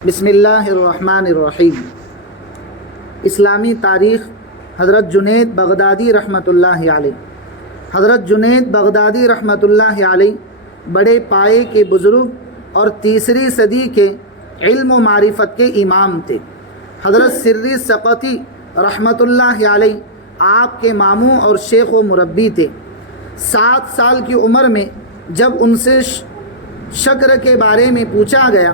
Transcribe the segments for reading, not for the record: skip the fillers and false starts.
بسم اللہ الرحمن الرحیم۔ اسلامی تاریخ حضرت جنید بغدادی رحمۃ اللہ علیہ۔ حضرت جنید بغدادی رحمۃ اللہ علیہ بڑے پائے کے بزرگ اور تیسری صدی کے علم و معرفت کے امام تھے۔ حضرت سری سقطی رحمۃ اللہ علیہ آپ کے ماموں اور شیخ و مربی تھے۔ 7 سال کی عمر میں جب ان سے شکر کے بارے میں پوچھا گیا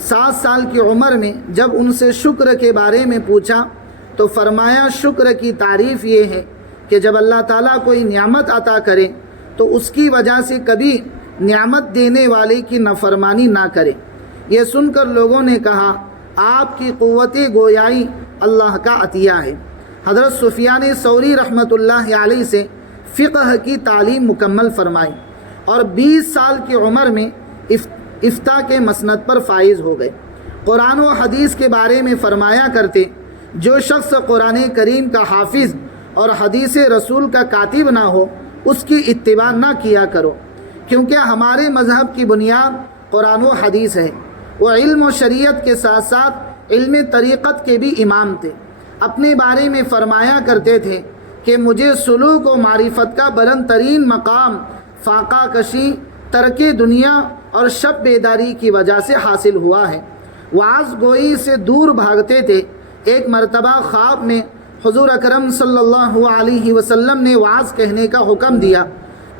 7 سال کی عمر میں جب ان سے شکر کے بارے میں پوچھا تو فرمایا، شکر کی تعریف یہ ہے کہ جب اللہ تعالیٰ کوئی نعمت عطا کرے تو اس کی وجہ سے کبھی نعمت دینے والے کی نافرمانی نہ کرے۔ یہ سن کر لوگوں نے کہا، آپ کی قوت گویائی اللہ کا عطیہ ہے۔ حضرت سفیان ثوری رحمۃ اللہ علیہ سے فقہ کی تعلیم مکمل فرمائی اور 20 سال کی عمر میں افتاء کے مسند پر فائز ہو گئے۔ قرآن و حدیث کے بارے میں فرمایا کرتے، جو شخص قرآن کریم کا حافظ اور حدیث رسول کا کاتب نہ ہو اس کی اتباع نہ کیا کرو، کیونکہ ہمارے مذہب کی بنیاد قرآن و حدیث ہے۔ وہ علم و شریعت کے ساتھ ساتھ علم طریقت کے بھی امام تھے۔ اپنے بارے میں فرمایا کرتے تھے کہ مجھے سلوک و معرفت کا بلند ترین مقام فاقہ کشی، ترک دنیا اور شب بیداری کی وجہ سے حاصل ہوا ہے۔ وعظ گوئی سے دور بھاگتے تھے۔ ایک مرتبہ خواب میں حضور اکرم صلی اللہ علیہ وسلم نے وعظ کہنے کا حکم دیا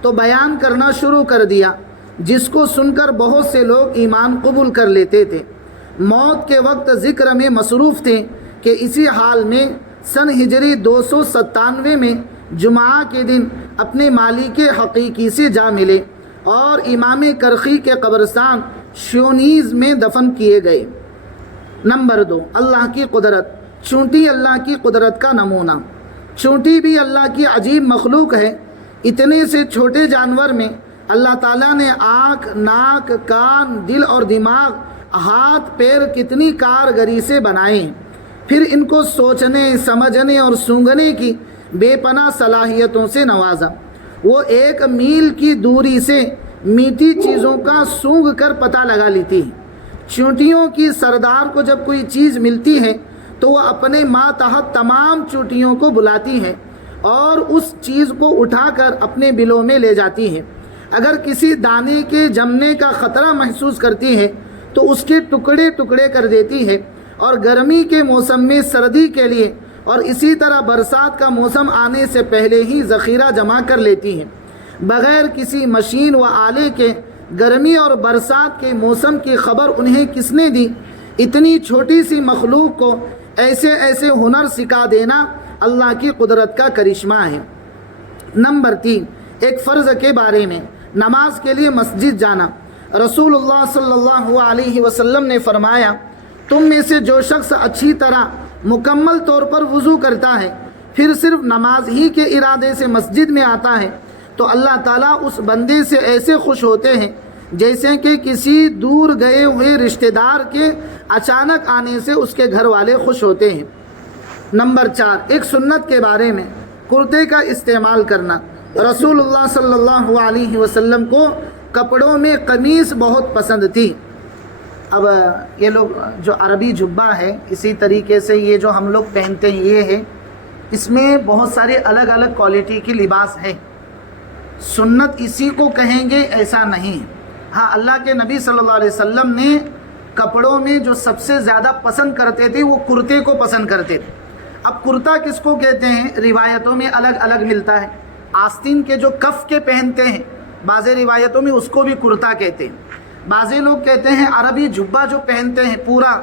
تو بیان کرنا شروع کر دیا، جس کو سن کر بہت سے لوگ ایمان قبول کر لیتے تھے۔ موت کے وقت ذکر میں مصروف تھے کہ اسی حال میں سن ہجری 297 میں جمعہ کے دن اپنے مالک حقیقی سے جا ملے اور امام کرخی کے قبرستان شیونیز میں دفن کیے گئے۔ نمبر 2، اللہ کی قدرت۔ چونٹی اللہ کی قدرت کا نمونہ۔ چونٹی بھی اللہ کی عجیب مخلوق ہے۔ اتنے سے چھوٹے جانور میں اللہ تعالیٰ نے آنکھ، ناک، کان، دل اور دماغ، ہاتھ، پیر کتنی کارگری سے بنائے ہیں۔ پھر ان کو سوچنے، سمجھنے اور سونگھنے کی بے پناہ صلاحیتوں سے نوازا۔ وہ 1 میل کی دوری سے میٹھی چیزوں کا سونگھ کر پتہ لگا لیتی ہے۔ چونٹیوں کی سردار کو جب کوئی چیز ملتی ہے تو وہ اپنے ماتحت تمام چونٹیوں کو بلاتی ہے اور اس چیز کو اٹھا کر اپنے بلوں میں لے جاتی ہے۔ اگر کسی دانے کے جمنے کا خطرہ محسوس کرتی ہے تو اس کے ٹکڑے ٹکڑے کر دیتی ہے، اور گرمی کے موسم میں سردی کے لیے اور اسی طرح برسات کا موسم آنے سے پہلے ہی ذخیرہ جمع کر لیتی ہے۔ بغیر کسی مشین و آلے کے گرمی اور برسات کے موسم کی خبر انہیں کس نے دی؟ اتنی چھوٹی سی مخلوق کو ایسے ایسے ہنر سکھا دینا اللہ کی قدرت کا کرشمہ ہے۔ نمبر 3، ایک فرض کے بارے میں، نماز کے لیے مسجد جانا۔ رسول اللہ صلی اللہ علیہ وسلم نے فرمایا، تم میں سے جو شخص اچھی طرح مکمل طور پر وضو کرتا ہے پھر صرف نماز ہی کے ارادے سے مسجد میں آتا ہے تو اللہ تعالیٰ اس بندے سے ایسے خوش ہوتے ہیں جیسے کہ کسی دور گئے ہوئے رشتہ دار کے اچانک آنے سے اس کے گھر والے خوش ہوتے ہیں۔ نمبر 4، ایک سنت کے بارے میں، کرتے کا استعمال کرنا۔ رسول اللہ صلی اللہ علیہ وسلم کو کپڑوں میں قمیص بہت پسند تھی۔ اب یہ لوگ جو عربی جبہ ہے، اسی طریقے سے یہ جو ہم لوگ پہنتے ہیں یہ ہے، اس میں بہت سارے الگ الگ کوالٹی کی لباس ہے۔ سنت اسی کو کہیں گے ایسا نہیں۔ ہاں، اللہ کے نبی صلی اللہ علیہ وسلم نے کپڑوں میں جو سب سے زیادہ پسند کرتے تھے وہ کرتے کو پسند کرتے تھے۔ اب کرتا کس کو کہتے ہیں؟ روایتوں میں الگ الگ ملتا ہے۔ آستین کے جو کف کے پہنتے ہیں بعض روایتوں میں اس کو بھی کرتا کہتے ہیں۔ بعض لوگ کہتے ہیں عربی جبہ جو پہنتے ہیں پورا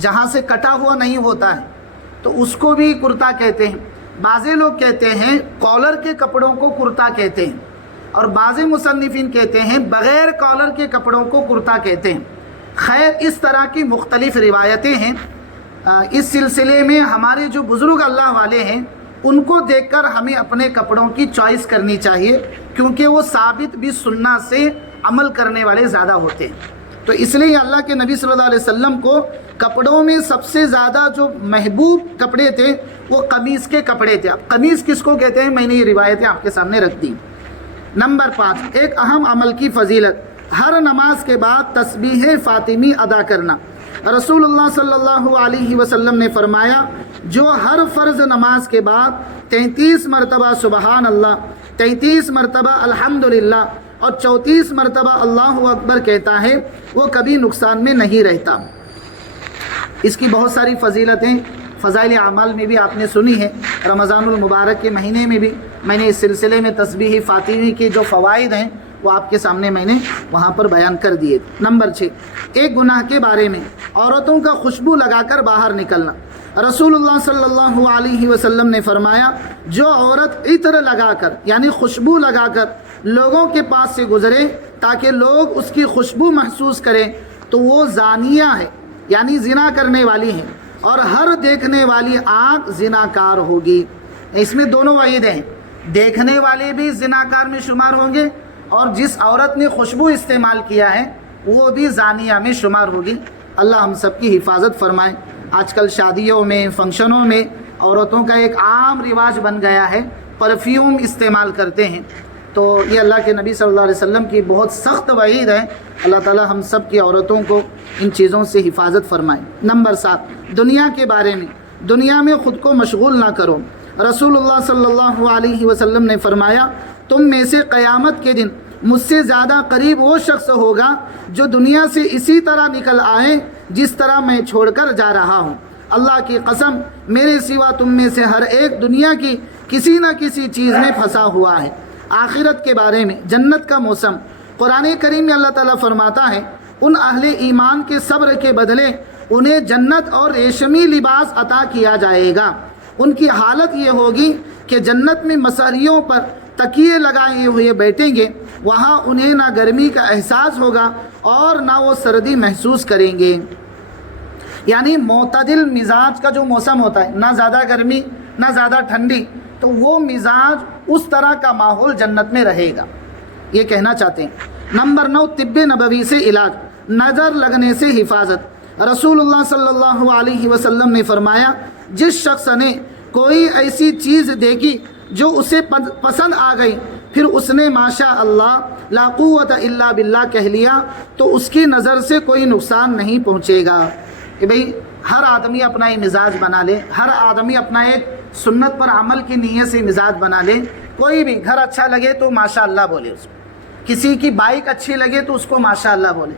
جہاں سے کٹا ہوا نہیں ہوتا ہے تو اس کو بھی کرتا کہتے ہیں۔ بعض لوگ کہتے ہیں کالر کے کپڑوں کو کرتا کہتے ہیں، اور بعض مصنفین کہتے ہیں بغیر کالر کے کپڑوں کو کرتا کہتے ہیں۔ خیر، اس طرح کی مختلف روایتیں ہیں۔ اس سلسلے میں ہمارے جو بزرگ اللہ والے ہیں ان کو دیکھ کر ہمیں اپنے کپڑوں کی چوائس کرنی چاہیے، کیونکہ وہ ثابت بھی سنت سے عمل کرنے والے زیادہ ہوتے ہیں۔ تو اس لیے اللہ کے نبی صلی اللہ علیہ وسلم کو کپڑوں میں سب سے زیادہ جو محبوب کپڑے تھے وہ قمیص کے کپڑے تھے۔ اب قمیص کس کو کہتے ہیں میں نے یہ روایتیں آپ کے سامنے رکھ دی۔ نمبر 5، ایک اہم عمل کی فضیلت۔ ہر نماز کے بعد تسبیح فاطمی ادا کرنا۔ رسول اللہ صلی اللہ علیہ وسلم نے فرمایا جو ہر فرض نماز کے بعد 33 مرتبہ سبحان اللہ، 33 مرتبہ الحمدللہ اور 34 مرتبہ اللہ اکبر کہتا ہے وہ کبھی نقصان میں نہیں رہتا۔ اس کی بہت ساری فضیلتیں فضائل اعمال میں بھی آپ نے سنی ہے۔ رمضان المبارک کے مہینے میں بھی میں نے اس سلسلے میں تسبیح فاطمی کے جو فوائد ہیں وہ آپ کے سامنے میں نے وہاں پر بیان کر دیے۔ نمبر 6، ایک گناہ کے بارے میں عورتوں کا خوشبو لگا کر باہر نکلنا۔ رسول اللہ صلی اللہ علیہ وسلم نے فرمایا جو عورت عطر لگا کر یعنی خوشبو لگا کر لوگوں کے پاس سے گزرے تاکہ لوگ اس کی خوشبو محسوس کریں تو وہ زانیہ ہے یعنی زنا کرنے والی ہے، اور ہر دیکھنے والی آنکھ زناکار ہوگی۔ اس میں دونوں وعیدیں ہیں، دیکھنے والے بھی زناکار میں شمار ہوں گے اور جس عورت نے خوشبو استعمال کیا ہے وہ بھی زانیہ میں شمار ہوگی۔ اللہ ہم سب کی حفاظت فرمائے۔ آج کل شادیوں میں فنکشنوں میں عورتوں کا ایک عام رواج بن گیا ہے، پرفیوم استعمال کرتے ہیں، تو یہ اللہ کے نبی صلی اللہ علیہ وسلم کی بہت سخت وعید ہے۔ اللہ تعالی ہم سب کی عورتوں کو ان چیزوں سے حفاظت فرمائے۔ نمبر 7، دنیا کے بارے میں دنیا میں خود کو مشغول نہ کرو۔ رسول اللہ صلی اللہ علیہ وسلم نے فرمایا تم میں سے قیامت کے دن مجھ سے زیادہ قریب وہ شخص ہوگا جو دنیا سے اسی طرح نکل آئے جس طرح میں چھوڑ کر جا رہا ہوں۔ اللہ کی قسم میرے سوا تم میں سے ہر ایک دنیا کی کسی نہ کسی چیز میں پھنسا ہوا ہے۔ آخرت کے بارے میں جنت کا موسم، قرآن کریم میں اللہ تعالیٰ فرماتا ہے ان اہل ایمان کے صبر کے بدلے انہیں جنت اور ریشمی لباس عطا کیا جائے گا۔ ان کی حالت یہ ہوگی کہ جنت میں مسریوں پر تکیے لگائے ہوئے بیٹھیں گے، وہاں انہیں نہ گرمی کا احساس ہوگا اور نہ وہ سردی محسوس کریں گے۔ یعنی معتدل مزاج کا جو موسم ہوتا ہے، نہ زیادہ گرمی نہ زیادہ ٹھنڈی، تو وہ مزاج اس طرح کا ماحول جنت میں رہے گا، یہ کہنا چاہتے ہیں۔ نمبر 9، طب نبوی سے علاج، نظر لگنے سے حفاظت۔ رسول اللہ صلی اللہ علیہ وسلم نے فرمایا جس شخص نے کوئی ایسی چیز دیکھی جو اسے پسند آ گئی پھر اس نے ماشاء اللہ لا قوت الا باللہ کہہ لیا تو اس کی نظر سے کوئی نقصان نہیں پہنچے گا۔ کہ بھئی ہر آدمی اپنا ایک مزاج بنا لے، ہر آدمی اپنا ایک سنت پر عمل کی نیت سے مزاج بنا لے۔ کوئی بھی گھر اچھا لگے تو ماشاء اللہ بولے، اس کو کسی کی بائک اچھی لگے تو اس کو ماشاء اللہ بولے،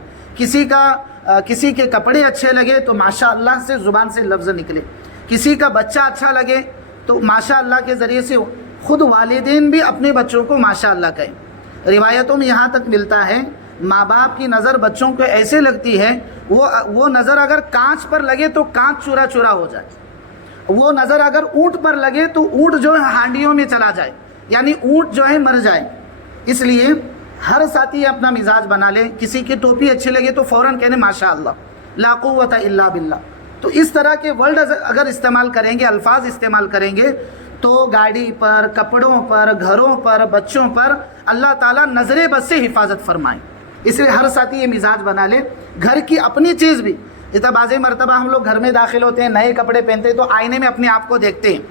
کسی کے کپڑے اچھے لگے تو ماشاء اللہ سے زبان سے لفظ نکلے، کسی کا بچہ اچھا لگے تو ماشاء اللہ کے ذریعے سے خود والدین بھی اپنے بچوں کو ماشاء اللہ کہیں۔ روایتوں میں یہاں تک ملتا ہے ماں باپ کی نظر بچوں کو ایسے لگتی ہے وہ نظر اگر کانچ پر لگے تو کانچ چورا چورا ہو جائے، وہ نظر اگر اونٹ پر لگے تو اونٹ جو ہے ہانڈیوں میں چلا جائے، یعنی اونٹ جو ہے مر جائے۔ اس لیے ہر ساتھی اپنا مزاج بنا لے، کسی کی ٹوپی اچھی لگے تو فوراً کہنے ماشاء اللہ لا قوت الا باللہ۔ تو اس طرح کے ورڈ اگر استعمال کریں گے، الفاظ استعمال کریں گے تو گاڑی پر، کپڑوں پر، گھروں پر، بچوں پر اللہ تعالیٰ نظر بد سے حفاظت فرمائیں۔ اس لیے ہر ساتھی یہ مزاج بنا لے۔ گھر کی اپنی چیز بھی، جیسے بعض مرتبہ ہم لوگ گھر میں داخل ہوتے ہیں، نئے کپڑے پہنتے ہیں تو آئینے میں اپنے آپ کو دیکھتے ہیں،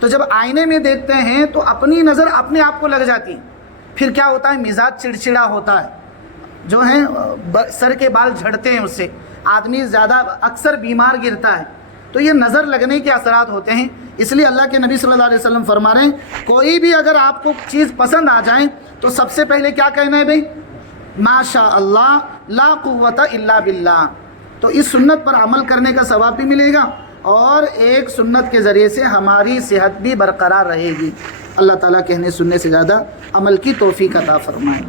تو جب آئینے میں دیکھتے ہیں تو اپنی نظر اپنے آپ کو لگ جاتی ہے، پھر کیا ہوتا ہے مزاج چڑچڑا ہوتا ہے، جو ہے سر کے بال جھڑتے ہیں، اس سے آدمی زیادہ اکثر بیمار گرتا ہے۔ تو یہ نظر لگنے کے اثرات ہوتے ہیں۔ اس لیے اللہ کے نبی صلی اللہ علیہ وسلم فرما رہے ہیں کوئی بھی اگر آپ کو چیز پسند آ جائیں تو سب سے پہلے کیا کہنا ہے بھائی؟ ماشاء اللہ لا قوت الا باللہ۔ تو اس سنت پر عمل کرنے کا ثواب بھی ملے گا اور ایک سنت کے ذریعے سے ہماری صحت بھی برقرار رہے گی۔ اللہ تعالیٰ کہنے سننے سے زیادہ عمل کی توفیق عطا فرمائے۔